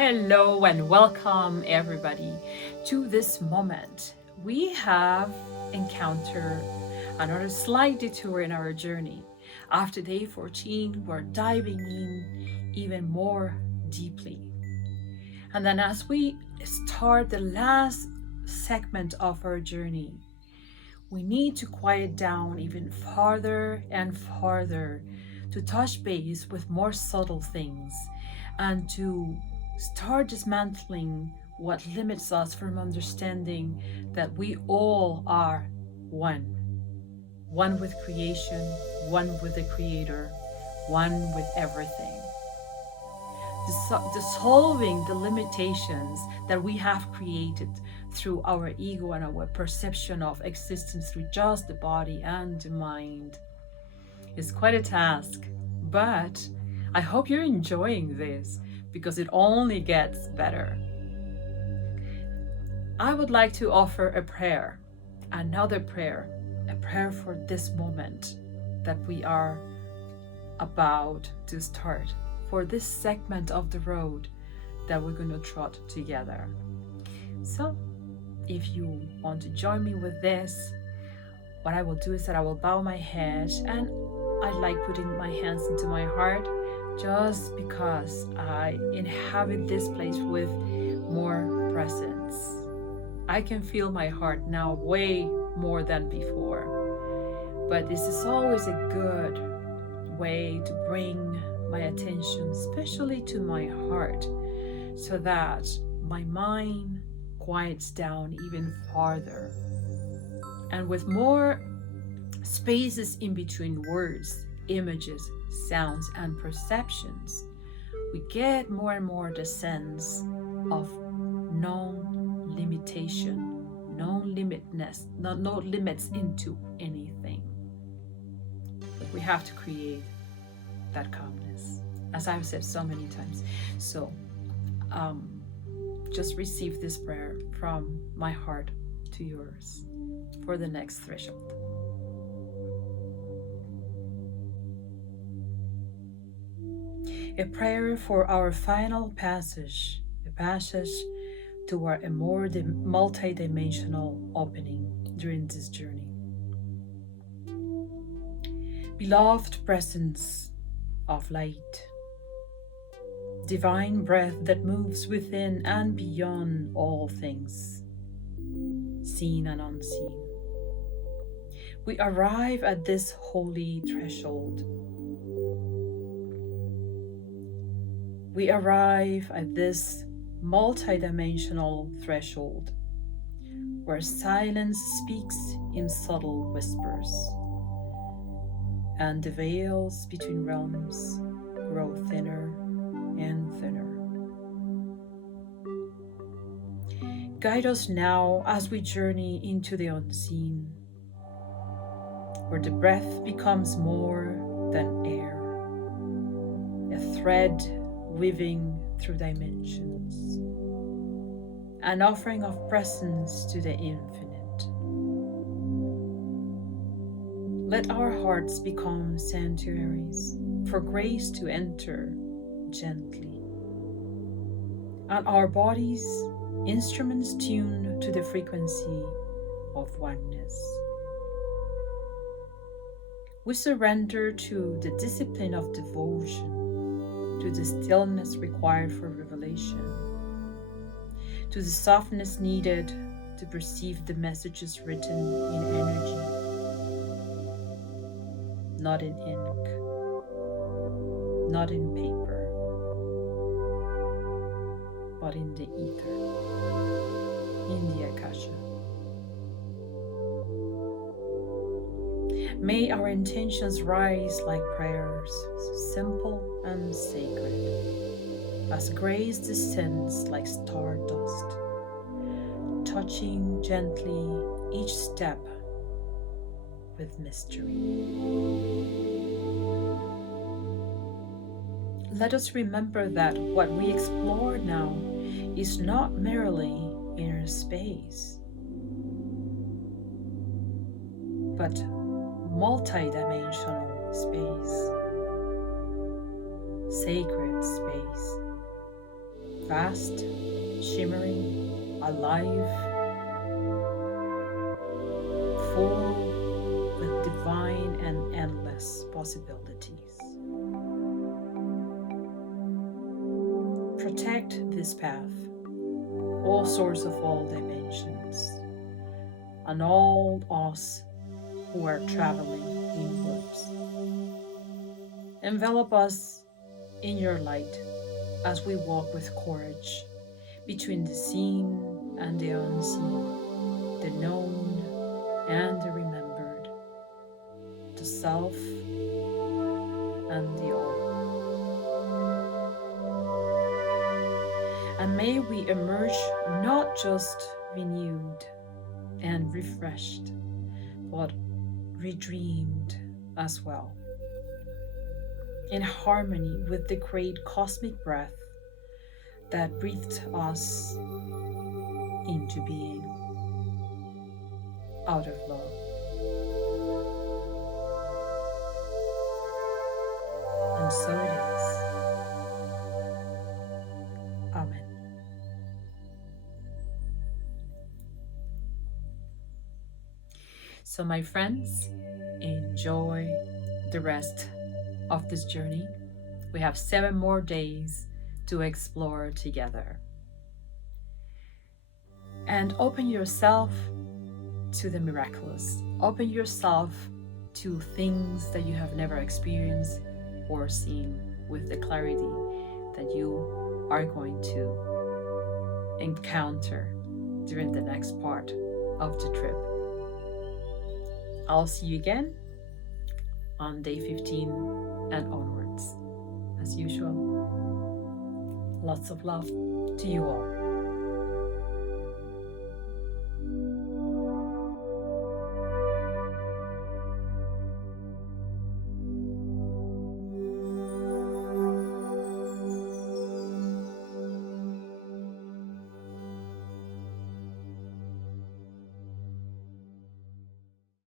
Hello and welcome everybody to this moment. We have encountered another slight detour in our journey. After day 14, we're diving in even more deeply. And then as we start the last segment of our journey, we need to quiet down even farther and farther to touch base with more subtle things and to start dismantling what limits us from understanding that we all are one. One with creation, one with the creator, one with everything. Dissolving the limitations that we have created through our ego and our perception of existence through just the body and the mind is quite a task. But I hope you're enjoying this because it only gets better. I would like to offer a prayer, another prayer, a prayer for this moment that we are about to start, for this segment of the road that we're going to trot together. So, if you want to join me with this, what I will do is that I will bow my head, and I like putting my hands into my heart just because I inhabit this place with more presence. I can feel my heart now way more than before, but this is always a good way to bring my attention, especially to my heart, so that my mind quiets down even farther. And with more spaces in between words, images, sounds, and perceptions, we get more and more the sense of non-limitation, no-limitness, no limits into anything. But we have to create that calmness, as I've said so many times. So just receive this prayer from my heart to yours for the next threshold. A prayer for our final passage, a passage toward a more multidimensional opening during this journey. Beloved presence of light, divine breath that moves within and beyond all things, seen and unseen. We arrive at this holy threshold. We arrive at this multidimensional threshold where silence speaks in subtle whispers and the veils between realms grow thinner and thinner. Guide us now as we journey into the unseen, where the breath becomes more than air, a thread weaving through dimensions, an offering of presence to the infinite. Let our hearts become sanctuaries for grace to enter gently, and our bodies instruments tuned to the frequency of oneness. We surrender to the discipline of devotion, to the stillness required for revelation, to the softness needed to perceive the messages written in energy, not in ink, not in paper, but in the ether, in the Akashic. May our intentions rise like prayers, simple and sacred, as grace descends like stardust, touching gently each step with mystery. Let us remember that what we explore now is not merely inner space, but multidimensional space, sacred space, vast, shimmering, alive, full with divine and endless possibilities. Protect this path, all sorts of all dimensions, and all us who are traveling inwards. Envelop us in your light as we walk with courage between the seen and the unseen, the known and the remembered, the self and the all. And may we emerge not just renewed and refreshed, but redreamed as well, in harmony with the great cosmic breath that breathed us into being out of love. And so it is. Amen. So, my friends, enjoy the rest of this journey. We have 7 more days to explore together. And open yourself to the miraculous. Open yourself to things that you have never experienced or seen with the clarity that you are going to encounter during the next part of the trip. I'll see you again on day 15 and onwards. As usual, lots of love to you all.